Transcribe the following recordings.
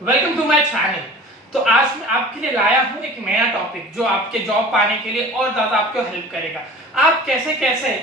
Welcome to my channel. तो आज मैं आपके लिए लाया हूं एक नया टॉपिक जो आपके जॉब पाने के लिए और ज्यादा आपको हेल्प करेगा। आप कैसे कैसे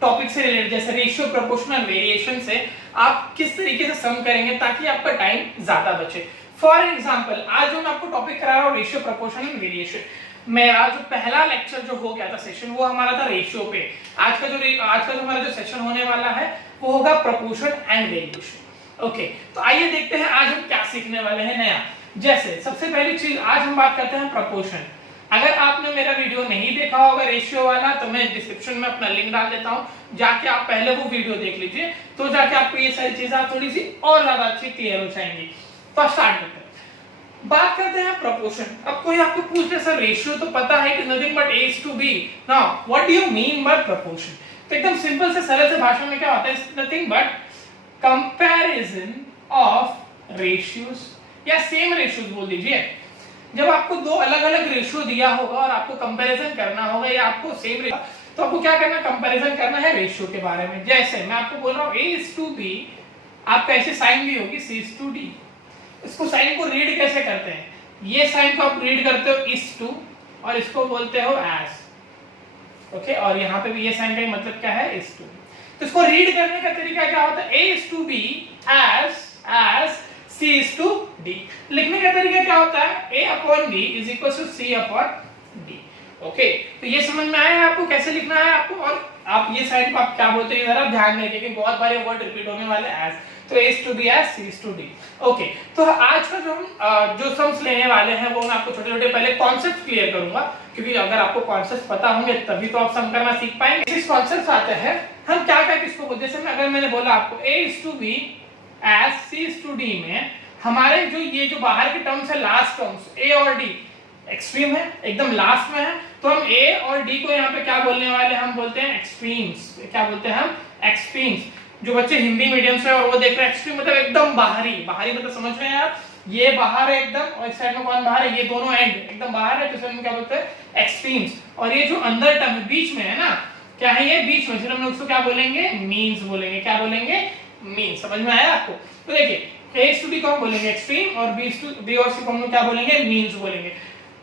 टॉपिक से रिलेटेड जैसे रेशियो प्रोपोर्शनल वेरिएशन से आप किस तरीके से सम करेंगे ताकि आपका टाइम ज्यादा बचे। फॉर एग्जांपल आज जो मैं आपको टॉपिक करा रहा हूं रेशियो प्रोपोर्शनल वेरिएशन, मेरा जो पहला लेक्चर जो हो गया था सेशन वो हमारा था रेशियो पे। आज का जो हमारा जो सेशन होने वाला है वो होगा प्रोपोर्शन एंड वेरिएशन। ओके, तो आइए देखते हैं आज हम क्या सीखने वाले हैं नया। जैसे सबसे पहली चीज आज हम बात करते हैं प्रोपोर्शन। अगर आपने मेरा वीडियो नहीं देखा होगा रेशियो वाला तो मैं डिस्क्रिप्शन में अपना लिंक डाल देता हूं, जाके आप पहले वो वीडियो देख लीजिए, तो जाके आपको ये सारी चीजें थोड़ी सी और ज्यादा अच्छी क्लियर हो जाएंगी। तो स्टार्ट करते हैं, बात करते हैं प्रोपोर्शन। अब कोई आपको पूछे सर रेशियो तो पता है कि nothing but a is to b, now what do you mean by proportion? तो एकदम सिंपल से सरल से भाषा में क्या होता है, nothing but comparison of ratios या सेम रेशियोज बोल दीजिए। जब आपको दो अलग अलग रेशियो दिया होगा और आपको कंपैरिजन करना होगा या आपको सेम रेशियो, तो आपको क्या करना, कंपैरिजन करना है रेशियो के बारे में। जैसे मैं आपको बोल रहा हूं a is to b, आपका ऐसे साइन भी होगी c is to d। इसको साइन को रीड कैसे करते हैं, ये साइन को आप रीड करते हो is to और इसको बोलते हो as। ओके, और यहाँ पे भी ये साइन का मतलब क्या है, is to। तो इसको रीड करने का तरीका क्या होता है, a is to b as c is to d। लिखने का तरीका क्या होता है, a upon b is equal to c upon d। Okay, तो ये समझ में आया आपको कैसे लिखना है आपको। और आप ये साइड को आप क्या बोलते हैं जरा ध्यान में रखिए, बहुत बार ये वर्ड रिपीट होने वाले as। तो a is to b as c is to d। Okay, तो आज का जो हम जो सम्स लेने वाले हैं वो मैं आपको छोटे छोटे पहले कॉन्सेप्ट क्लियर करूंगा, क्योंकि अगर आपको कॉन्सेप्ट पता होंगे तभी तो आप सम करना सीख पाएंगे। इस कॉन्सेप्ट आते हैं हम क्या क्या किसको बोलते हैं। जैसे अगर मैंने बोला आपको a is to b as c is to d में हमारे ये जो बाहर के टर्म्स है लास्ट टर्म्स a और d एक्सट्रीम है, एकदम लास्ट में है, तो हम a और d को यहाँ पे क्या बोलने वाले, हम बोलते हैं एक्सट्रीम्स। क्या बोलते हैं हम, एक्सट्रीम्स। जो बच्चे हिंदी मीडियम से और वो देख रहे हैं एक्सट्रीम मतलब एकदम बाहरी, बाहरी मतलब समझ में आया, ये बाहर है एकदम और इस साइड में कौन बाहर है, ये दोनों एंड एकदम बाहर है, तो इसमें क्या बोलते हैं एक्सट्रीम्स। और ये जो अंदर टर्म बीच में है ना, क्या है ये बीच में, फिर हम लोग उसको क्या बोलेंगे, मीन्स बोलेंगे। क्या बोलेंगे, मीन्स। समझ में आया आपको? तो देखिए a is to b को हम बोलेंगे एक्सट्रीम और b और c को हम क्या बोलेंगे, मीन्स बोलेंगे।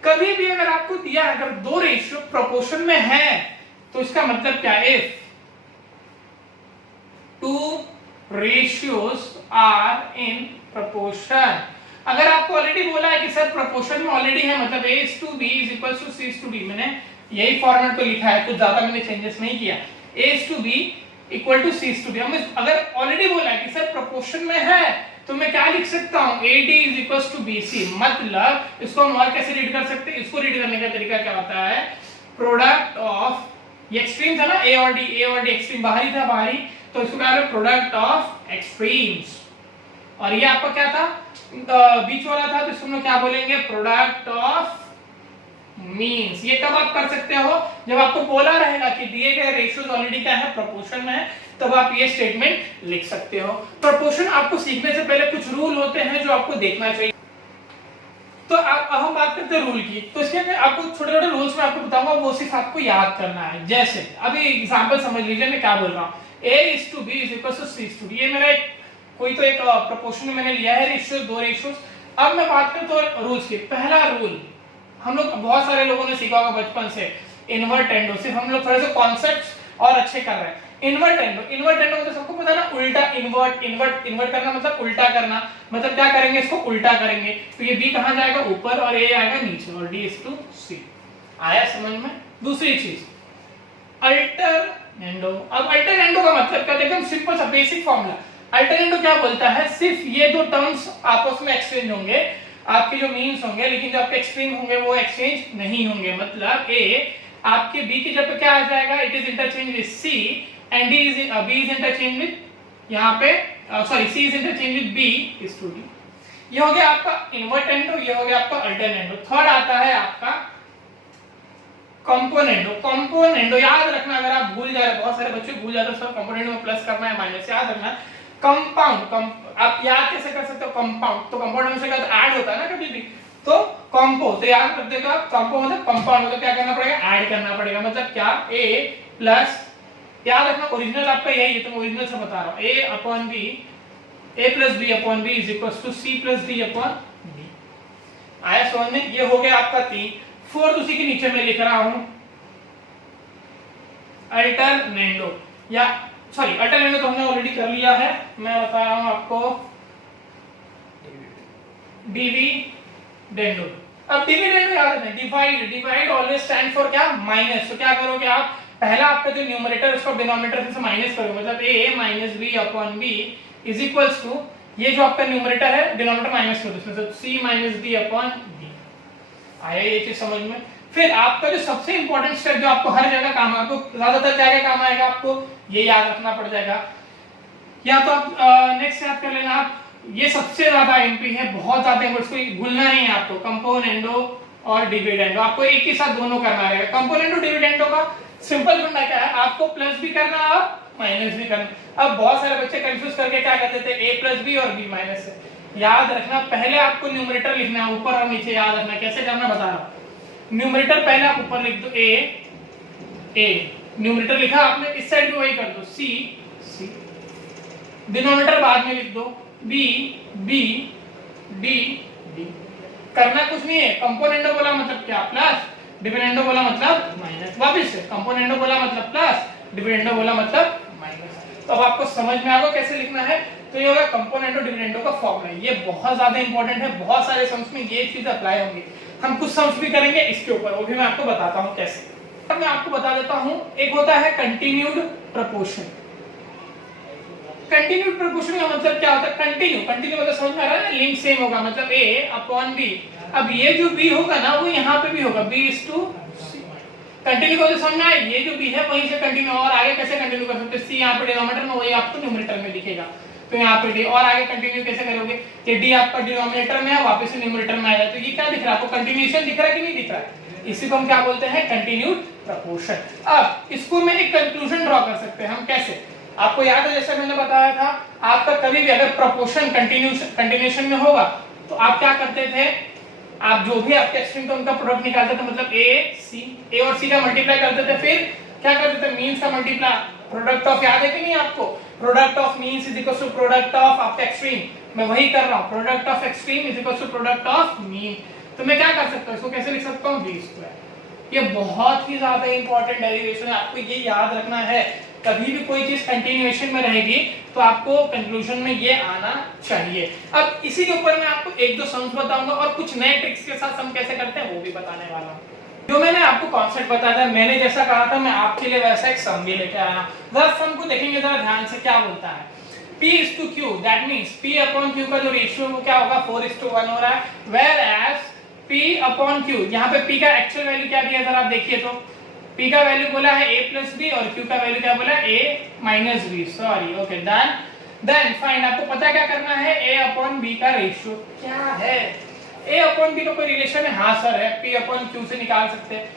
कभी भी अगर आपको दिया है अगर दो रेशियो प्रोपोर्शन में है तो इसका मतलब क्या है, if two ratios are in proportion. अगर आपको ऑलरेडी बोला है कि सर प्रोपोर्शन में ऑलरेडी है मतलब a is to b is equal to c is to d, मैंने यही फॉर्मेट पे लिखा है, कुछ ज्यादा मैंने चेंजेस नहीं किया। a is to b equal to c is to d। हम अगर ऑलरेडी बोला है कि सर प्रोपोर्शन में है तो मैं क्या लिख सकता हूं, AD is equals to BC। मतलब इसको हम और कैसे रीड कर सकते हैं, इसको रीड करने का तरीका क्या होता है, प्रोडक्ट ऑफ, ये एक्सट्रीम था ना A और D एक्सट्रीम बाहरी था, बाहरी, तो इसको क्या है प्रोडक्ट ऑफ एक्सट्रीम्स। और ये आपका क्या था, बीच वाला था, तो इसको हम क्या बोलेंगे, प्रोडक्ट ऑफ मीन्स। ये कब आप कर सकते हो, जब आपको बोला रहेगा कि दिए गए रेशियोज ऑलरेडी क्या है, प्रोपोर्शन में है, तब आप ये स्टेटमेंट लिख सकते हो। प्रोपोर्शन आपको सीखने से पहले कुछ रूल होते हैं जो आपको देखना चाहिए। तो अब हम बात करते हैं रूल की, तो इसके अंदर आपको छोटे छोटे रूल्स मैं आपको बताऊंगा, वो सिर्फ आपको याद करना है। जैसे अभी एग्जांपल समझ लीजिए मैं क्या बोल रहा हूँ, a is to b is equal to c is to d। ये मेरा कोई तो एक प्रोपोर्शन मैंने लिया है रेशियो, दो रेशियोज। अब मैं बात करता हूँ रूल्स की। पहला रूल हम लोग बहुत सारे लोगों ने सीखा होगा बचपन से, इन्वर्ट एंडो। सिर्फ हम लोग थोड़े से कॉन्सेप्ट्स और अच्छे कर रहे हैं। इन्वर्ट एंडो मतलब सबको पता है ना, उल्टा। इन्वर्ट करना मतलब उल्टा करना, मतलब क्या करेंगे, इसको उल्टा करेंगे, तो ये b कहां जाएगा, ऊपर, और a आएगा नीचे, और d is to c। आया समझ में? दूसरी चीज अल्टरनेंडो। अब अल्टरनेंडो का मतलब क्या, एकदम सिंपल सा बेसिक फॉर्मूला। अल्टरनेंडो क्या बोलता है, सिर्फ ये दो टर्म्स आपस में एक्सचेंज होंगे, आपके जो मीन्स होंगे, लेकिन जो आपके एक्सट्रीम होंगे वो एक्सचेंज नहीं होंगे। मतलब a आपके b की जगह पे क्या आ जाएगा, it is interchange with c and b is interchange with, यहाँ पे sorry c is interchange with b is to d। ये हो गया आपका इन्वर्टेंडो, ये हो गया आपका अल्टरनेंडो। थर्ड आता है आपका कंपोनेंडो। कंपोनेंडो याद रखना, अगर आप भूल जा रहे, बहुत सारे बच्चे भूल जाते हैं सर कंपोनेंडो में प्लस करना है माइनस, याद रखना। कंपाउंड, आप याद कैसे कर सकते हो, कंपाउंड, तो कंपाउंड में से क्या ऐड होता है ना कभी भी, तो कॉम्पो, तो याद रख देगा कॉम्पो मतलब कंपाउंड, मतलब क्या करना पड़ेगा, ऐड करना पड़ेगा। मतलब क्या, a प्लस, याद रखना ओरिजिनल आपका यही है, तो मैं ओरिजिनल से बता रहा हूं, a upon b a plus B upon B is equal to C plus D upon B. आया समझ में? ये हो गया आपका 3। फोर्थ उसी के नीचे मैं लिख रहा हूं अल्टरनेंडो, या सॉरी अल्टरनेंडो तो हमने ऑलरेडी कर लिया है, मैं बता रहा हूं आपको डिविडेंडो। अब डिविडेंडो याद रखना, divide, divide always stand for क्या? माइनस। तो क्या करोगे आप, पहला आपका जो न्यूमरेटर उसको डिनोमिनेटर से माइनस करोगे, मतलब a minus B upon B is equals to, ये जो आपका न्यूमरेटर है डिनोमिनेटर माइनस करो उसमें, तो c minus D upon B. आया ये चीज समझ में? फिर आपका जो सबसे इंपॉर्टेंट स्टेप जो आपको हर जगह काम, आपको ज्यादातर क्या काम आएगा, आपको ये याद रखना पड़ जाएगा, या तो आप नेक्स्ट याद कर लेना आप, ये सबसे ज्यादा एमपी है, बहुत ज्यादा है, इसको भूलना नहीं है आपको, कंपोनेंडो और डिविडेंडो, आपको एक ही साथ दोनों करना रहेगा। कंपोनेंडो डिविडेंडो का सिंपल फंडा क्या है, आपको प्लस भी करना है और माइनस भी करना। अब बहुत सारे बच्चे कंफ्यूज करके क्या करते थे, a प्लस बी और b माइनस से। याद रखना पहले आपको न्यूमरेटर लिखना है, ऊपर और नीचे याद रखना, कैसे करना बता रहा हूं। न्यूमरेटर पहले आप ऊपर लिख दो a न्यूमरेटर लिखा आपने, इस साइड भी वही कर दो c, डिनोमिनेटर बाद में लिख दो b b d d। करना कुछ नहीं है, कंपोनेंडो बोला मतलब क्या, प्लस, डिविडेंडो बोला मतलब माइनस। वापस से कंपोनेंडो बोला मतलब प्लस, डिविडेंडो बोला मतलब माइनस। तो अब आपको समझ में आ गया कैसे लिखना है। तो ये होगा कंपोनेंडो डिविडेंडो का फॉर्मूला, ये बहुत ज्यादा इंपॉर्टेंट है, बहुत सारे सम्स में ये चीज अप्लाई होंगी। हम कुछ सम्स भी करेंगे इसके ऊपर, वो भी मैं आपको बताता हूं कैसे। अब मैं आपको बता देता हूं, एक होता है कंटिन्यूड प्रपोर्शन। कंटिन्यूड प्रपोर्शन का मतलब क्या होता है, कंटिन्यू, कंटिन्यू मतलब समझ में आ रहा है ना, लिंक सेम होगा, मतलब a अपॉन b। अब ये जो b होगा ना वो यहाँ पे भी होगा, b is to c। Continue को समझ में आया, ये जो b है वहीं से कंटिन्यू, और आगे कैसे कंटिन्यू कर सकते हैं, c यहाँ पे डिनोमिनेटर में, वही आपको न्यूमरेटर में दिखेगा, तो यहाँ पे d, और आगे कंटिन्यू कैसे करोगे कि d आपका डिनोमिनेटर में है वापस से न्यूमरेटर में आएगा, तो ये क्या दिख रहा है आपको, कंटिन्यूएशन दिख रहा है कि नहीं दिख रहा है, इसी को हम क्या बोलते हैं, कंटिन्यूड प्रपोर्शन। अब इसको मैं एक कंक्लूजन ड्रॉ कर सकते हैं हम, कैसे, आपको याद है जैसे मैंने बताया था, आपका कभी भी अगर प्रपोर्शन कंटिन्यूएशन में होगा तो आप क्या करते थे, आप जो भी आपके एक्सट्रीम थे उनका प्रोडक्ट निकालते थे, मतलब a और c का मल्टीप्लाई करते थे, फिर क्या करते थे, मीन्स का मल्टीप्लाई, प्रोडक्ट ऑफ, याद है कि नहीं आपको, product of means is equal to product of आपका एक्सट्रीम, मैं वही कर रहा हूं, product of extreme is equal to product of mean. तो मैं क्या कर सकता हूं, इसको कैसे लिख सकता हूं, b स्क्वायर। ये बहुत ही ज्यादा इंपॉर्टेंट डेरिवेशन है, आपको ये याद रखना है, कभी भी कोई चीज कंटिन्यूएशन में रहेगी तो आपको कंक्लूजन में ये आना चाहिए। अब इसी के ऊपर मैं आपको एक दो सम्स बताऊंगा और कुछ नए ट्रिक्स के साथ सम कैसे करते हैं वो भी बताने वाला हूं। जो मैंने आपको कॉन्सेप्ट बताया था, मैंने जैसा कहा था मैं आपके लिए वैसा एक सम भी लेके आया। जरा सम को देखेंगे जरा ध्यान से, क्या बोलता है, P is to Q, that means P upon Q का जो रेशियो वो क्या होगा, 4:1 हो रहा है, whereas P upon Q, यहाँ पे P का एक्चुअल वैल्यू क्या दिया, जरा आप देखिए तो P का वैल्यू बोला है a प्लस बी और Q का वैल्यू क्या बोला है, a minus B, sorry, okay done. Then find, आपको पता क्या करना है, a अपॉन b का रेशियो क्या है, a अपॉन b का कोई रिलेशन है, हाँ सर है, P अपॉन Q से निकाल सकते हैं,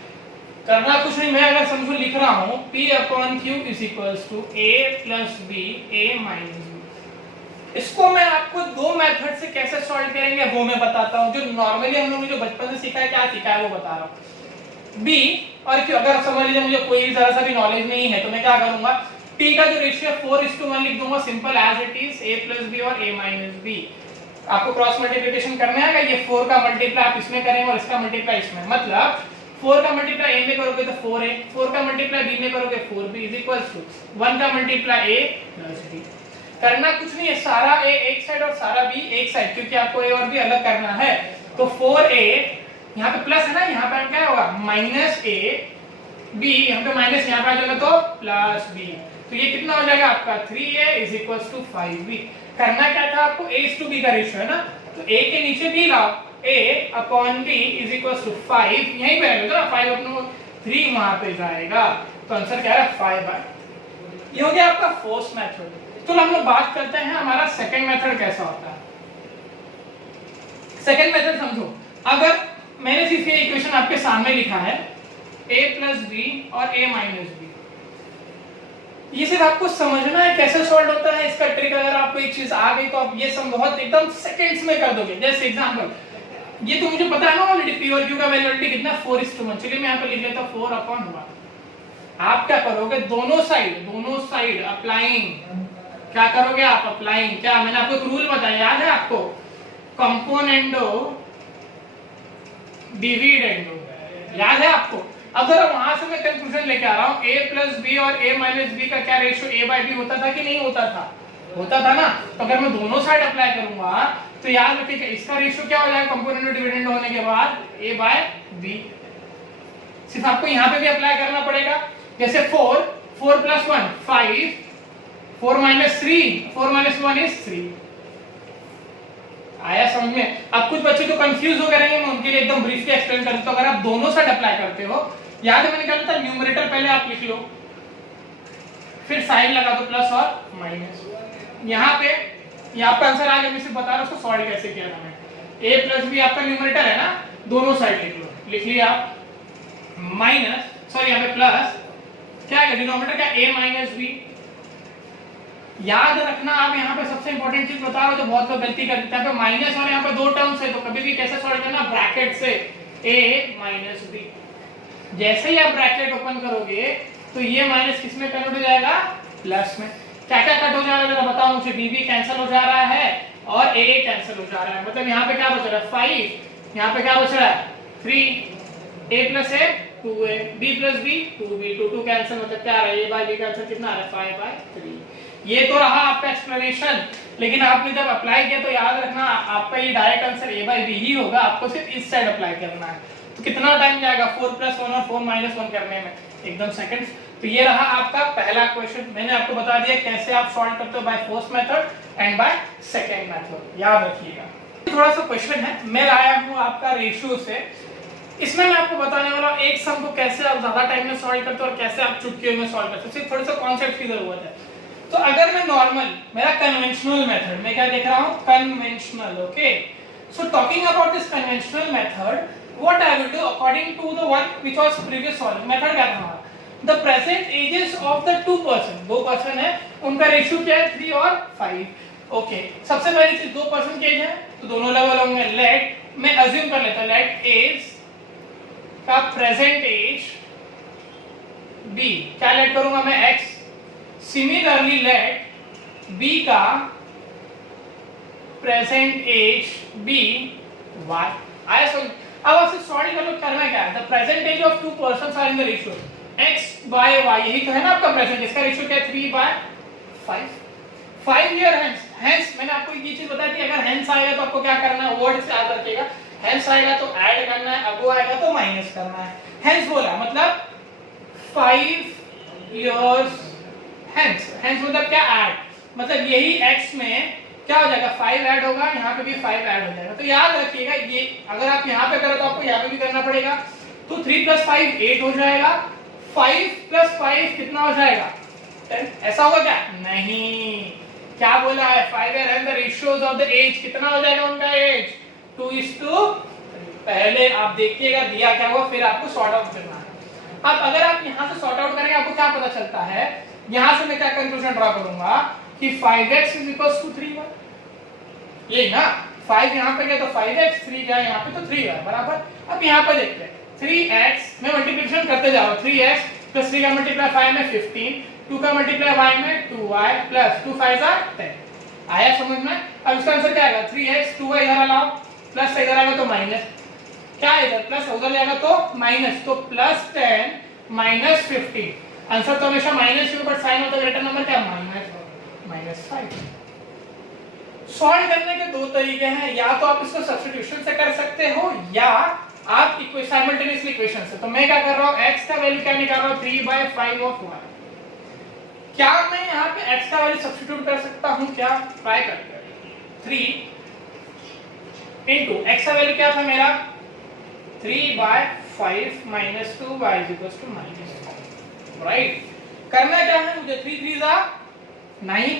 करना कुछ नहीं, मैं अगर समझो लिख रहा हूँ P upon Q is equals to a plus b a minus B. इसको मैं आपको दो मेथड से कैसे सॉल्व करेंगे वो मैं बताता हूँ, जो नॉर्मली हम लोग ने जो बचपन से सीखा है, क्या सीखा है वो बता रहा हूँ। b और q, अगर समझ लीजिए मुझे कोई भी जरा सा भी नॉलेज नहीं है तो मैं क्या करूंगा, p का जो रेशियो 4:1 लिख दूंगा, simple as it is, a plus B और a माइनस बी। आपको क्रॉस मल्टीप्लिकेशन करना है, ये 4 का मल्टीप्लाई आप इसमें करेंगे और इसका मल्टीप्लाई इसमें, मतलब 4 का मल्टीप्लाई a में करोगे तो 4a, 4 का मल्टीप्लाई b में करोगे 4b इज इक्वल्स टू 1 का मल्टीप्लाई a प्लस b। करना कुछ नहीं है, सारा a एक साइड और सारा b एक साइड, क्योंकि आपको a और b अलग करना है, तो 4a यहाँ पे प्लस है ना, यहाँ पे क्या होगा माइनस a b, यहाँ पे माइनस, यहाँ पे आ जाएगा तो प्लस b, तो ये कितना हो जाएगा आपका 3a is equals to 5b। करना क्या था आपको, a is to b का रेशियो है ना, तो a के नीचे b लाओ, a upon b is equals to 5, यहीं पे रहेगा ना 5 अपने 3 वहां पे जाएगा, तो आंसर क्या है 5/। ये हो गया आपका फर्स्ट मेथड। तो हम लोग बात करते हैं हमारा सेकंड मेथड कैसा होता है। सेकंड मेथड समझो, अगर मैंने सिर्फ ये इक्वेशन आपके सामने लिखा है a प्लस बी और a माइनस बी, ये सिर्फ आपको समझना है कैसे सॉल्व होता है, इसका ट्रिक अगर आपको एक चीज आ गई तो आप ये सम बहुत एकदम सेकंड्स में कर दोगे। जैसे एग्जांपल, ये तो मुझे पता है ना ऑलरेडी, p और q का वैल्यू ऑलरेडी कितना 4:1, चलिए मैं यहाँ पे लिख लेता हूँ 4 अपॉन 1। आप क्या करोगे, दोनों साइड अप्लाइंग क्या करोगे आप? अप्लाइंग। क्या मैंने आपको एक रूल बताया, याद है आपको? कंपोनेंडो डिविडेंडो, याद है आपको? अगर वहां से मैं कंक्लूजन लेके आ रहा हूं a प्लस बी और a माइनस बी का क्या रेशियो a बाय बी होता था कि नहीं होता था? होता था ना। तो अगर मैं दोनों साइड अप्लाई करूंगा तो याद रखिएगा इसका रेशियो क्या हो जाएगा कंपोनेंट डिविडेंड होने के बाद? a by b। सिर्फ आपको यहां पे भी अप्लाई करना पड़ेगा। जैसे 4 प्लस 1 5, 4 माइनस 3, 4 माइनस 1 इज 3। आया समझ में? अब कुछ बच्चे तो कंफ्यूज हो गए रहेंगे, मैं उनके लिए एकदम ब्रीफली एक्सप्लेन कर देता हूं। अगर आप दोनों साइड अप्लाई करते हो, याद है मैंने क्या बताया? न्यूमरेटर पहले आप लिख लो, फिर साइन लगा दो प्लस और माइनस। यहाँ पे आंसर आ गया, मैं सिर्फ बता रहा हूं उसको सॉल्व कैसे किया था मैंने। a प्लस बी आपका न्यूमरेटर है ना, दोनों साइड लिख लो, लिख लिया आप। माइनस, सॉरी यहाँ पे प्लस, क्या है डिनोमिनेटर क्या? a minus B. याद रखना आप यहाँ पे सबसे इंपॉर्टेंट चीज बता रहा हूं जो बहुत लोग गलती करते हैं। यहाँ पे माइनस और यहाँ पे दो टर्म्स है, तो कभी भी कैसे सॉल्व करना? ब्रैकेट से a माइनस बी। जैसे ही आप ब्रैकेट ओपन करोगे तो ये माइनस किस में कन्वर्ट हो जाएगा? प्लस में। क्या क्या कट हो जा रहा है जरा बताओ मुझे? b कैंसिल हो जा रहा है और a कैंसिल हो जा रहा है। मतलब यहाँ पे क्या बच रहा है? 5। यहाँ पे क्या बच रहा है? 3। a plus a 2a, b plus b 2b, 2 cancel, मतलब क्या आ रहा है? a बाय b का आंसर कितना आ रहा है? 5 बाय 3। ये तो रहा आपका एक्सप्लेनेशन, लेकिन आपने जब अप्लाई किया तो याद रखना आपका ये direct answer a by b ही होगा। आपको सिर्फ इस साइड अप्लाई करना है। तो कितना टाइम जाएगा 4 प्लस 1 और 4 माइनस 1 करने में? एकदम सेकंड्स। तो ये रहा आपका पहला क्वेश्चन। मैंने आपको बता दिया कैसे आप सॉल्व करते हो, by first method and by second method, याद रखिएगा। थोड़ा सा क्वेश्चन है, मैं लाया हूं आपका रेशियो से। इसमें मैं आपको बताने वाला हूं एक सम को कैसे आप ज्यादा टाइम में सॉल्व करते हो और कैसे आप चुटकियों में सॉल्व करते हो। सिर्फ थोड़ा सा कॉन्सेप्ट की जरूरत है। तो अगर मैं नॉर्मल, मेरा कन्वेंशनल मेथड, मैं क्या देख रहा हूं? Conventional. Okay, so talking about this conventional method, what I will do according to the one which was previous solving method क्या था? The present ages of the two person, दो person है, उनका रेशियो क्या है? 3 और 5। ओके, सबसे पहली चीज दो पर्सन की एज है तो दोनों लेवल होंगे। लेट, मैं अज्यूम कर लेता हूं, लेट एज का प्रेजेंट एज b, क्या लेट करूंगा मैं? x। सिमिलरली लेट b का प्रेजेंट एज b y। आया समझ? अब आपसे सॉल्व कर लो, करना क्या है? The present age of two persons are in the ratio x by y, यही तो है ना आपका प्रेजेंट। इसका रेशियो क्या है? 3 by 5। 5 ईयर हेंस, हेंस मैंने आपको ये चीज बताई थी, अगर हेंस आएगा तो आपको क्या करना है? वर्ड से याद रखिएगा। हेंस आएगा तो ऐड करना है, अब वो आएगा तो माइनस करना है। हेंस बोला मतलब 5 इयर्स हेंस। हेंस मतलब क्या? ऐड, मतलब यही x में क्या हो जाएगा? 5 ऐड होगा, यहाँ पे भी 5 ऐड हो जाएगा। तो याद रखिएगा ये अगर आप यहाँ पे करो तो आपको यहाँ पे भी करना पड़ेगा। तो 3 प्लस 5 8 हो जाएगा, 5 प्लस 5 कितना हो जाएगा? 10। ऐसा होगा क्या? नहीं, क्या बोला है? 5 and the ratios of the age, कितना हो जाएगा उनका एज? 2:3। पहले आप देखिएगा दिया क्या हुआ, फिर आपको सॉर्ट आउट करना है। अब अगर आप यहाँ से सॉर्ट आउट करेंगे आपको क्या पता चलता है? यहाँ से मैं क्या कंक्लूजन ड्रा करूंगा कि 5x = 3y, ये ना 5 यहाँ पे गया तो 5x, 3 गया यहाँ पे तो 3y बराबर। अब यहाँ पे देखते हैं 3x में मल्टीप्लिकेशन करते जा रहा हूँ। 3x प्लस 3 का मल्टीप्लाई 5 में 15, 2 का मल्टीप्लाई y में 2y प्लस 2 5 10। आया समझ में? अब इसका आंसर क्या आएगा? 3x, 2y इधर लाओ, प्लस इधर आएगा तो माइनस, क्या इधर प्लस उधर जाएगा तो माइनस, तो प्लस 10 माइनस 15। आंसर तो हमेशा माइनस ही, but sign of the greater number क्या? -5। सॉल्व करने के दो तरीके हैं, या तो आप इसको सब्स्टिट्यूशन से कर सकते हो या आप साइमल्टेनियसली इक्वेशन से। तो मैं क्या कर रहा हूं? x का वैल्यू क्या निकाल रहा हूं? 3/5 ऑफ y। क्या मैं यहां पे x का वैल्यू सब्स्टिट्यूट कर सकता हूं? क्या? ट्राई करते हैं। 3 इनटू x का वैल्यू क्या था मेरा? 3/5 - 2y = -5, राइट? करना क्या है मुझे? 3 3 9,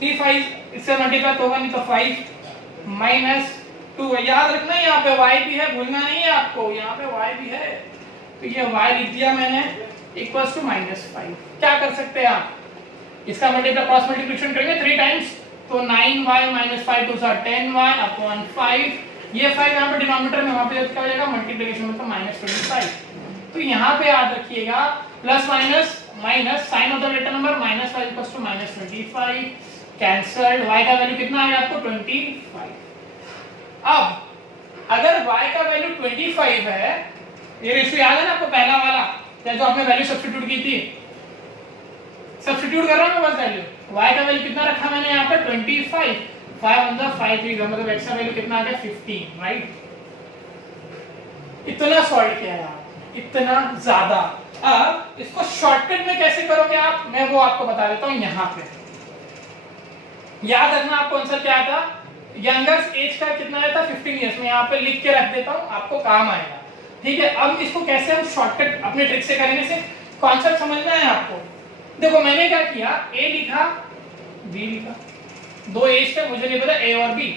3 5 इससे मल्टीप्लाई तो होगा नहीं तो 5 -2। याद रखना यहाँ पे y भी है, भूलना नहीं है आपको, यहाँ पे y भी है। तो ये y लिख दिया मैंने इक्वल्स टू -5। क्या कर सकते हैं आप? इसका मल्टीप्लाई क्रॉस मल्टीप्लिकेशन करेंगे 3 टाइम्स तो 9y - 5 2 10y अपॉन 5। ये 5 यहाँ पे डिनोमिनेटर में, वहां पे क्या हो जाएगा? मल्टीप्लिकेशन में तो -25। तो यहाँ पे याद रखिएगा plus minus minus sign of the greater number minus Y equals to minus 25 cancelled, y का वैल्यू कितना आया आपको 25। अब अगर y का वैल्यू 25 है, ये रेशियो याद है ना आपको पहला वाला, या जो आपने वैल्यू सब्स्टिट्यूट की थी, सब्स्टिट्यूट कर रहा हूं मैं बस वैल्यू, y का वैल्यू कितना रखा मैंने यहाँ पे 25, 5 on the 5 3 मतलब x का वैल्यू कितना आ गया 15, राइट। इतना सॉल्व किया यार, इतना ज्यादा। अब इसको शॉर्टकट में कैसे करोगे आप, मैं वो आपको बता देता हूं। यहाँ पे याद रखना आपको आंसर क्या था, यंगेस्ट एज का कितना आया था 15 इयर्स, में यहाँ पे लिख के रख देता हूं, आपको काम आएगा, ठीक है। अब इसको कैसे हम शॉर्टकट अपने ट्रिक से करेंगे, से कॉन्सेप्ट समझना है आपको। देखो मैंने क्या किया, ए लिखा बी लिखा, दो एज थे मुझे नहीं पता ए और बी,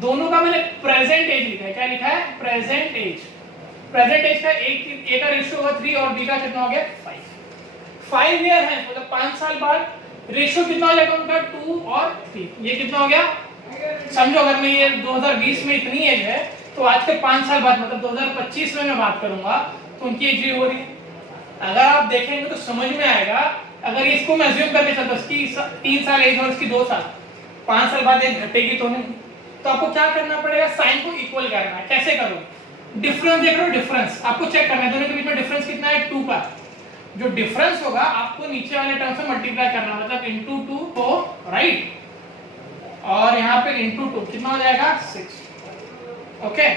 दोनों का मैंने प्रेजेंट एज लिखा है। क्या लिखा है, प्रेजेंट एज। प्रेजेंट एज का ए का रेशियो होगा 3 और बी का कितना हो गया 5 ईयर है, मतलब 5 साल बाद रेशियो कितना हो जाएगा उनका 2 और 3, ये कितना हो गया समझो। अगर मैं ये 2020 में इतनी एज है तो आज के 5 साल बाद मतलब 2025 में मैं बात करूंगा तो उनकी एज ये हो रही है। अगर आप देखेंगे तो समझ में आएगा। अगर इसको मैं अज्यूम करके चलता इसकी 3 साल एज और इसकी 2 साल, 5 साल बाद एज घटेगी तो नहीं, तो आपको क्या करना पड़ेगा, साइन को इक्वल करना है। कैसे करो, डिफरेंस देख रहे हो, डिफरेंस आपको चेक करना है, दोनों के बीच में डिफरेंस कितना है 2 का। जो डिफरेंस होगा आपको नीचे वाले टर्म से मल्टीप्लाई करना, मतलब इनटू 2 हो, राइट, और यहाँ पे इनटू 2 कितना हो जाएगा 6, ओके।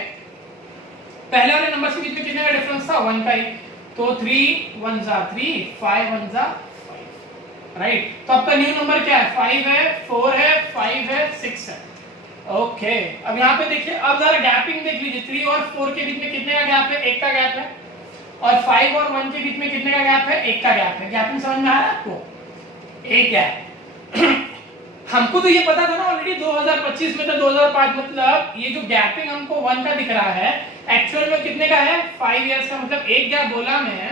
पहले वाले नंबर के बीच में कितने का डिफरेंस था 1 का ही, तो 3 1 जा 3 5 1 जा 5, राइट। तो आपका न्यू नंबर क्या है, 5 है 4 है 5 है 6 है, ओके। अब यहाँ पे देखिए, अब जरा गैपिंग देख लीजिए, 3 और 4 के बीच में कितने का गैप है, 1 का गैप है, और 5 और 1 के बीच में कितने का गैप है, 1 का गैप है। गैपिंग समझ में आ रहा है आपको, एक गैप। हमको तो ये पता था ना ऑलरेडी 2025 में, तो 2005 मतलब ये जो गैपिंग हमको 1 का दिख रहा है एक्चुअल में कितने का है 5 इयर्स का, मतलब एक गैप बोला मैं,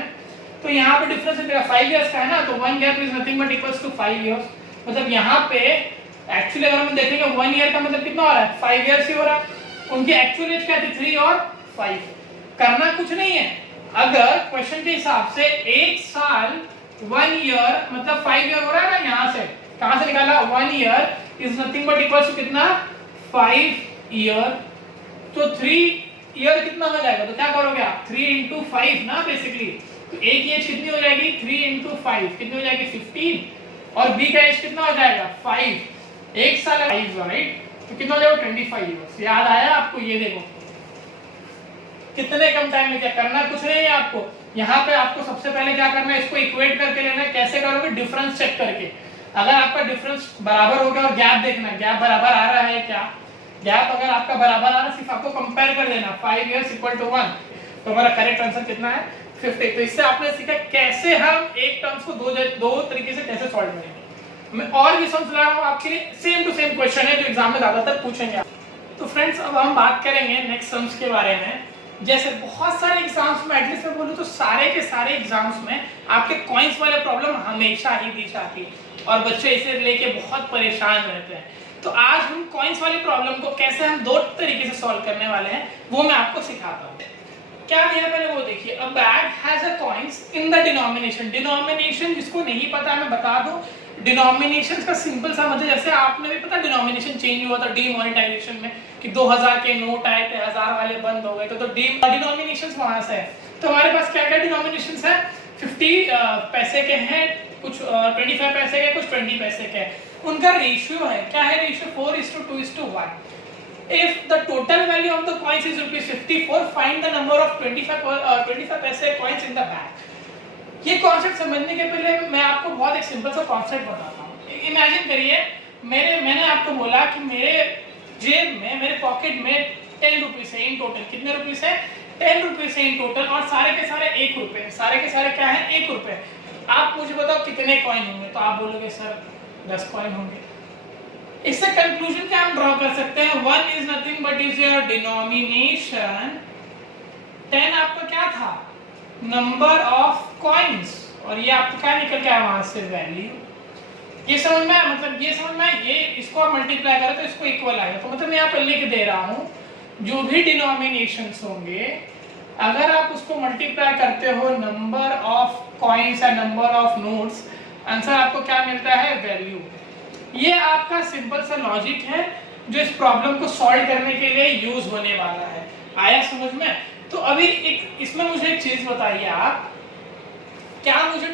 तो यहाँ पे डिफरेंस है 5 इयर्स का है ना, तो 1 gap is nothing but equals to 5 years. मतलब यहाँ पे एक्चुअली अगर हम देखेंगे 1 ईयर का मतलब कितना हो रहा है 5 इयर्स ही हो रहा है। उनकी एक्चुअल एज क्या थी 3 और 5। करना कुछ नहीं है, अगर क्वेश्चन के हिसाब से 1 साल 1 ईयर मतलब 5 ईयर हो रहा है ना, यहाँ से कहां से निकाला 1 year is nothing but equals to कितना 5 ईयर, तो 3 ईयर कितना हो जाएगा, तो क्या करोगे आप 3 into 5 ना बेसिकली, तो ए की एज कितनी हो जाएगी 3 into 5 कितनी हो जाएगी 15, और बी का एज कितना हो जाएगा 5, 1 साल 5 राइट, तो कितना हो जाएगा 25 ईयर्स। याद आया आपको, ये देखो कितने कम टाइम में, क्या करना कुछ नहीं है आपको। यहाँ पे आपको सबसे पहले क्या करना है, इसको इक्वेट करके लेना है। कैसे करोगे, डिफरेंस चेक करके, अगर आपका डिफरेंस बराबर हो गया और गैप देखना है, गैप बराबर आ रहा है क्या, गैप अगर आपका बराबर आ रहा है सिर्फ आपको कंपेयर कर देना 5 इयर्स इक्वल टू 1, तो हमारा करेक्ट आंसर कितना है 50। तो इससे आपने सीखा कैसे हम एक टर्म्स को दो तरीके से कैसे सॉल्व करेंगे। मैं और भी समझ ला रहा हूँ आपके लिए, सेम टू सेम क्वेश्चन है जो एग्जाम में ज्यादातर पूछेंगे। तो फ्रेंड्स अब हम बात करेंगे नेक्स्ट सम्स के बारे में। जैसे बहुत सारे एग्जाम्स में, एटलीस्ट मैं बोलूँ तो सारे के सारे एग्जाम्स में आपके कॉइंस वाले प्रॉब्लम हमेशा ही दी जाती है और बच्चे इसे लेके बहुत परेशान रहते हैं। तो आज हम कॉइंस वाली प्रॉब्लम को कैसे हम दो तरीके से सॉल्व करने वाले हैं वो मैं आपको सिखाता हूँ। क्या दिया पहले वो देखिए, अ bag has a coins in the denomination. Denomination जिसको नहीं पता मैं बता दूं, डिनोमिनेशन का सिंपल सा मतलब, जैसे आपने भी पता डिनोमिनेशन चेंज हुआ था डीमोनेटाइजेशन में कि 2000 के नोट आए थे, 1000 वाले बंद हो गए, तो डिनोमिनेशन वहां से है। तो हमारे पास क्या क्या डिनोमिनेशंस है, 50 पैसे के हैं, कुछ 25 पैसे के, कुछ 20 पैसे के। उनका रेशियो है, क्या है ratio 4:2:1। If the total value of the coins is ₹54, find the number of 25 पैसे coins in the bag। ये कॉन्सेप्ट समझने के पहले मैं आपको बहुत एक सिंपल सा कॉन्सेप्ट बताता हूँ। इमेजिन करिए मैंने आपको बोला कि मेरे जेब में, मेरे पॉकेट में 10 रुपीज है इन टोटल। कितने रुपीज है 10 रुपीज है इन टोटल, और सारे के सारे 1 रुपए, सारे के सारे क्या है 1 रुपए। आप मुझे बताओ कितने कॉइन होंगे, तो आप बोलोगे सर 10 कॉइन होंगे। इससे कंक्लूजन क्या हम ड्रॉ कर सकते हैं, 1 is nothing but is your denomination, 10 आपका क्या था नंबर ऑफ कॉइन्स, और ये आपका क्या निकल के आया वहां से वैल्यू। ये समझ में आया, मतलब ये समझ में आया, ये इसको आप मल्टीप्लाई करें तो इसको इक्वल आएगा। तो मतलब मैं यहाँ पर लिख दे रहा हूँ जो भी डिनोमिनेशंस होंगे अगर आप उसको मल्टीप्लाई करते हो नंबर ऑफ कॉइन्स या नंबर ऑफ नोट्स, आंसर आपको क्या मिलता है? वैल्यू। ये आपका सिंपल सा लॉजिक है जो इस प्रॉब्लम को सॉल्व करने के लिए यूज होने वाला है। आया समझ में? तो अभी एक इसमें मुझे एक चीज बताइए आप, क्या मुझे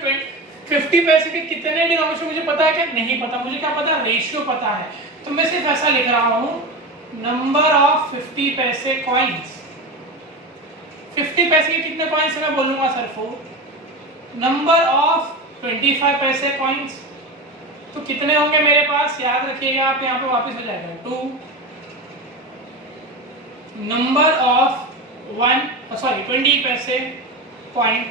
50 पैसे के कितने डिनोमिनेशन मुझे पता है क्या? नहीं पता। मुझे क्या पता? रेशियो पता है। तो मैं सिर्फ ऐसा लिख रहा हूं, नंबर ऑफ 50 पैसे कॉइन्स। 50 पैसे के कितने कॉइन्स मैं बोलूंगा सर? 4। नंबर ऑफ 25 पैसे कॉइन्स, तो कितने होंगे मेरे पास? याद रखिएगा आप, यहाँ पे वापस हो जाएगा 2। नंबर ऑफ 20 पैसे कॉइन,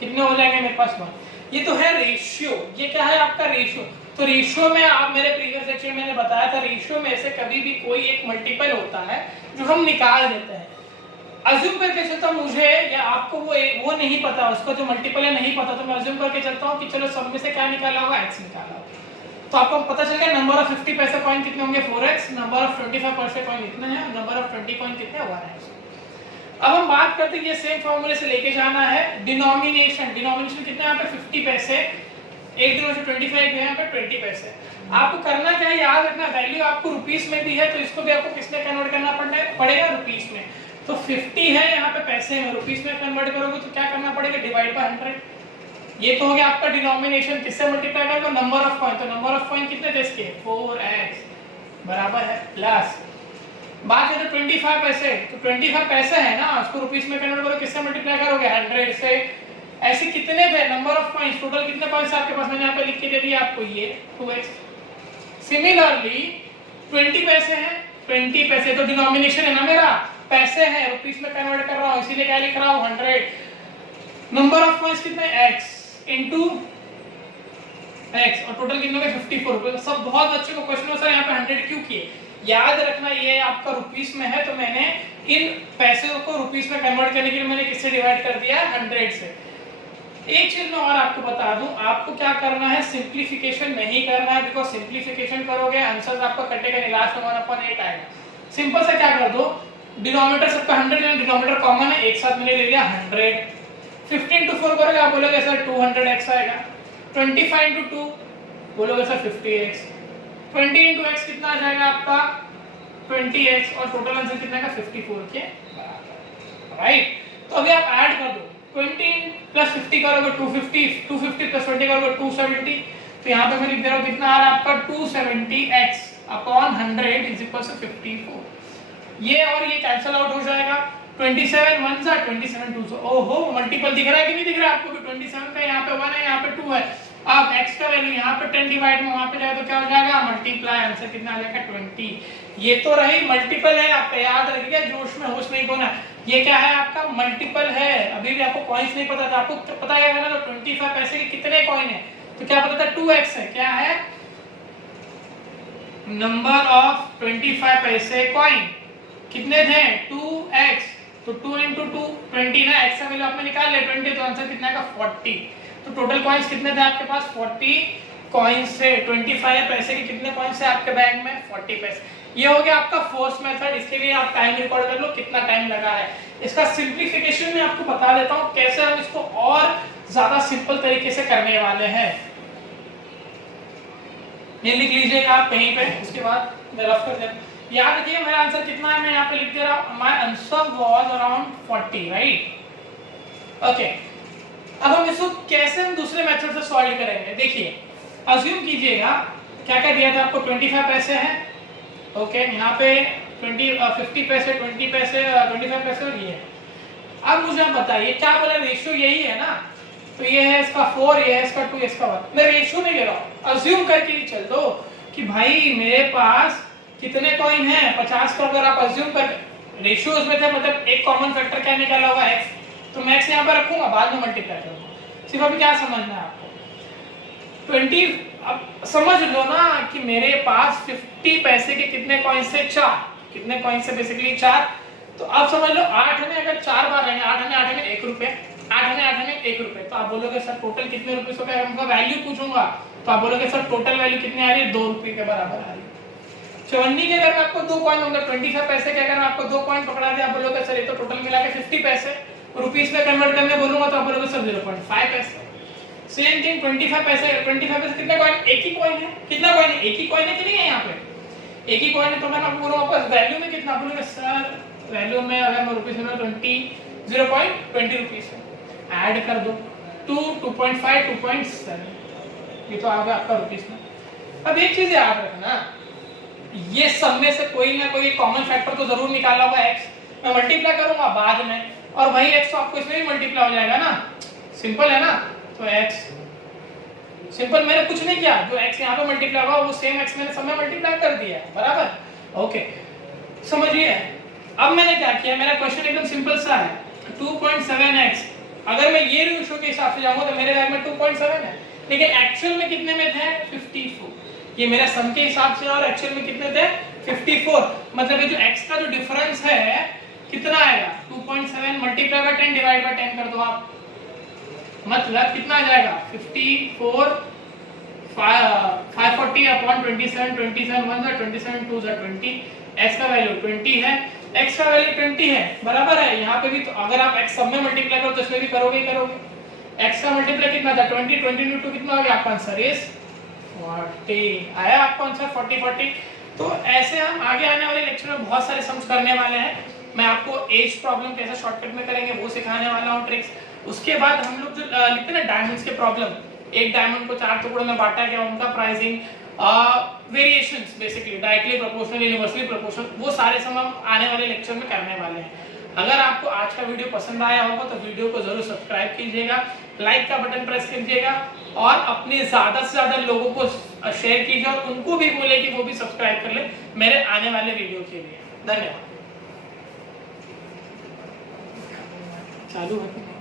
कितने हो जाएंगे मेरे पास? 1। ये तो है रेशियो। ये क्या है आपका? रेशियो। तो रेशियो में आप, मेरे प्रीवियस लेक्चर में मैंने बताया था, रेशियो में से कभी भी कोई एक मल्टीपल होता है जो हम निकाल देते हैं। अज्यूम करके चलता हूं मुझे या आपको वो नहीं पता, उसका जो मल्टीपल है नहीं पता, तो मैं अज्यूम करके चलता हूं कि चलो सब में से क्या निकाला होगा? x निकाला होगा। तो आपको पता चल गया नंबर ऑफ 50 पैसे कॉइन कितने होंगे? 4x। नंबर ऑफ 25 पैसे कॉइन कितने हैं? नंबर ऑफ 20 कॉइन कितने? 1x। अब हम बात करते हैं, ये सेम फॉर्मूले से लेके जाना है डिनोमिनेशन। डिनोमिनेशन कितने यहाँ पे? 50 पैसे। एक दिन 25 है, यहाँ पे 20 पैसे। आपको करना क्या है? याद रखना, वैल्यू आपको रुपीस में भी है, तो इसको भी आपको किसमें कन्वर्ट करना पड़ेगा? रुपीस में। तो 50 है यहाँ पे पैसे में, रुपीस में कन्वर्ट करोगे तो क्या करना पड़ेगा? Divide by 100। ये तो हो गया आपका डिनोमिनेशन। किससे मल्टीप्लाई करोगे? Number of coin. तो नंबर ऑफ कॉइन कितने थे इसके? 4x बराबर है प्लस, बात है 25 पैसे। तो 25 पैसे है ना, उसको रुपीस में कन्वर्ट करो, किससे मल्टीप्लाई करोगे? 100 से। ऐसे कितने थे नंबर ऑफ कॉइन्स? टोटल कितने कॉइन्स आपके पास? मैंने यहाँ पे लिख के दे दिया आपको, ये 2x। सिमिलरली 20 पैसे हैं, 20 पैसे तो डिनोमिनेशन है ना मेरा, पैसे हैं, रुपीस में कन्वर्ट कर रहा हूँ, इसीलिए क्या लिख रहा हूँ? 100। नंबर ऑफ कॉइन्स कितने? x इंटू x, और टोटल कितने होंगे? 54 रुपए। सब बहुत अच्छे को क्वेश्चन सर यहाँ पे 100 क्यों किए? याद रखना, ये आपका रुपीस में है, तो मैंने इन पैसे को रुपीस में कन्वर्ट करने के लिए मैंने किससे डिवाइड कर दिया? 100 से। एक चीज मैं और आपको बता दूं, आपको क्या करना है? सिंप्लीफिकेशन नहीं करना है, बिकॉज सिंप्लीफिकेशन करोगे आंसर आपका कटेगा नहीं, लास्ट में 1/8 आएगा। सिंपल से क्या कर दो, डिनोमिनेटर सबका 100 है, डिनोमिनेटर कॉमन है, एक साथ मैंने ले लिया 100। 50 into 4 करोगे, आप बोलोगे सर 200x आएगा। 25 into 2 बोलोगे सर 50x। 20 into x कितना आ जाएगा आपका? 20x, और टोटल आंसर कितना का? 54 के बराबर। राइट, तो अभी आप ऐड कर दो, 20 प्लस 50 करोगे 250, 250 प्लस 20 करोगे 270। तो यहाँ पे मैं लिख दे रहा हूँ कितना आ रहा है आपका? 270x upon 100 is equal to 54। ये और ये कैंसिल आउट हो जाएगा। 27 1 जा 27 2 जा। ओहो, मल्टीपल दिख रहा है कि नहीं दिख रहा है आपको? 27 का यहाँ पे 1 है, यहाँ पे 2 है। अब x का वैल्यू यहाँ पे 10 डिवाइड में वहां पे जाए तो क्या हो जाएगा? मल्टीप्लाई, आंसर कितना आ जाएगा? 20। ये तो रही मल्टीपल है, आपका याद रखिएगा, जोश में होश नहीं खोना। ये क्या है आपका? मल्टीपल है। अभी भी आपको कॉइन्स नहीं पता था, आपको पता है ना? तो 25 पैसे के कितने कॉइन है, तो क्या पता था? 2x है। क्या है? नंबर ऑफ 25 पैसे कॉइन कितने थे? 2x। तो 2 into 2 20 ना, x का वैल्यू आपने निकाल लिया 20, तो आंसर कितना का? 40। तो टोटल कॉइन्स कितने थे आपके पास? 40 कॉइन्स थे। 25 पैसे के कितने कॉइन्स है आपके बैग में? 40 पैसे। ये हो गया आपका फर्स्ट मेथड। इसके लिए आप टाइम रिकॉर्ड कर लो कितना टाइम लगा है। इसका सिंप्लीफिकेशन मैं आपको बता देता हूं कैसे हम इसको और ज्यादा सिंपल तरीके से करने वाले हैं। ये लिख लीजिएगा आप कहीं पे, उसके बाद मैं रफ कर देता हूं। याद रखिए मेरा आंसर कितना है, मैं यहाँ पे लिख दे रहा हूँ, my answer was around 40, right? Okay, अब हम इसको कैसे हम दूसरे मेथड से सॉल्व करेंगे। देखिए, अज्यूम कीजिएगा क्या क्या दिया था आपको? 25 पैसे हैं, ओके, यहाँ पे 50 पैसे, 20 पैसे, 25 पैसे और ये है। अब मुझे आप बताइए क्या बोला? रेशियो यही है ना, तो ये है इसका 4, ये है इसका 2, इसका 1। मैं रेशियो नहीं ले रहा हूँ, अज्यूम करके ही चल दो कि भाई मेरे पास कितने कॉइन है? 50 का। अगर आप अज्यूम कर रेशियोज में थे, मतलब एक कॉमन फैक्टर क्या निकाला होगा? x। तो मैं x यहाँ पर रखूंगा, बाद में मल्टीप्लाई करूंगा। सिर्फ अभी क्या समझना है आपको? 20, अब समझ लो ना कि मेरे पास 50 पैसे के कितने कॉइन से? 4। कितने कॉइन से? बेसिकली 4। तो आप समझ लो 8 में अगर 4 बार रहेंगे, 8 में 1 रुपए, 8 में 1 रुपए, तो आप बोलोगे सर टोटल कितने रुपए हो गए? उनका वैल्यू पूछूंगा तो आप बोलोगे सर टोटल वैल्यू कितनी आ रही है? 2 रुपए के बराबर आ रही है। 70 के अगर आपको 2 कॉइन होंगे, 25 पैसे के अगर आपको 2 कॉइन पकड़ा दिया, आप बोलोगे सर ये तो टोटल मिला के 50 पैसे, रुपीस में कन्वर्ट करने बोलूंगा तो आप बोलोगे सर 0.5 पैसे। सेम थिंग 25 पैसे कितना कॉइन, एक ही कॉइन है, कितना कॉइन है, एक ही कॉइन है कि नहीं है यहाँ पे, एक ही कॉइन है। तो मैं आपको बोलूंगा वापस वैल्यू में कितना, बोलूंगा सर वैल्यू में अगर मैं रुपीस में 0.20 रुपीस है, ऐड कर दो 2, 2.5, 2.7, ये तो आ गया आपका रुपीस में। अब एक चीज याद रखना, ये सब में से कोई ना कोई कॉमन फैक्टर तो जरूर निकाला होगा x, मैं मल्टीप्लाई करूंगा बाद में और वही x तो आपको इसमें भी मल्टीप्लाई हो जाएगा ना, सिंपल है ना। तो x सिंपल, मैंने कुछ नहीं किया, जो x यहाँ पे मल्टीप्लाई होगा वो सेम x मैंने सब में मल्टीप्लाई कर दिया, बराबर, ओके समझिए। अब मैंने क्या किया, मेरा क्वेश्चन एकदम सिंपल सा है, 2.7x, अगर मैं ये रेशियो के हिसाब से जाऊंगा तो मेरे बैग में 2.7 है, लेकिन एक्चुअल में कितने में थे 54, ये मेरा सम के हिसाब से, और एक्चुअल में कितने थे 54, मतलब ये जो x का जो डिफरेंस है कितना आएगा 2.7 मल्टीप्लाई बाय 10 डिवाइड बाय 10 कर दो आप, मतलब कितना आ जाएगा 54 540 अपॉन 27, 27 1 जा 27 2 जा 20, x का वैल्यू 20 है, x का वैल्यू 20 है, बराबर है। यहाँ पे भी तो अगर आप x सब में मल्टीप्लाई करो तो इसमें भी करोगे ही करोगे, x का मल्टीप्लाई कितना था 20, 20 into 2 कितना हो गया आपका आंसर इज 40, आया आपका आंसर 40। तो ऐसे हम आगे आने वाले लेक्चर में बहुत सारे सम्स करने वाले हैं, मैं आपको एज प्रॉब्लम कैसे शॉर्टकट में करेंगे वो सिखाने वाला हूँ ट्रिक्स। उसके बाद हम लोग जो लिखते हैं ना डायमंड्स के प्रॉब्लम, एक डायमंड को 4 टुकड़ों में बांटा गया, उनका pricing, variations basically directly proportional, universally proportional, वो सारे सम हम आने वाले लेक्चर में करने वाले हैं। अगर आपको आज का वीडियो पसंद आया होगा तो वीडियो को जरूर सब्सक्राइब कीजिएगा, लाइक का बटन प्रेस कीजिएगा और अपने ज्यादा से ज्यादा लोगों को शेयर कीजिए और उनको भी बोले कि वो भी सब्सक्राइब कर ले मेरे आने वाले वीडियो के लिए। धन्यवाद। चालू है।